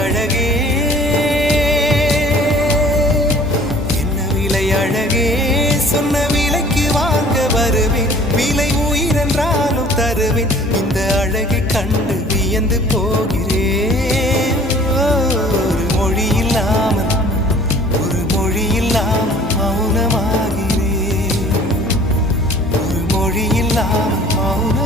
அழகே என்ன விலை அழகே சொன்ன விலைக்கு வாங்க வருவேன் விலை உயிரென்றாலும் தருவேன் இந்த அழகை கண்டு வியந்து போகிறேன் ஒரு மொழி இல்லாமல் மௌனமாகிறேன் ஒரு மொழி இல்லாமல் மௌன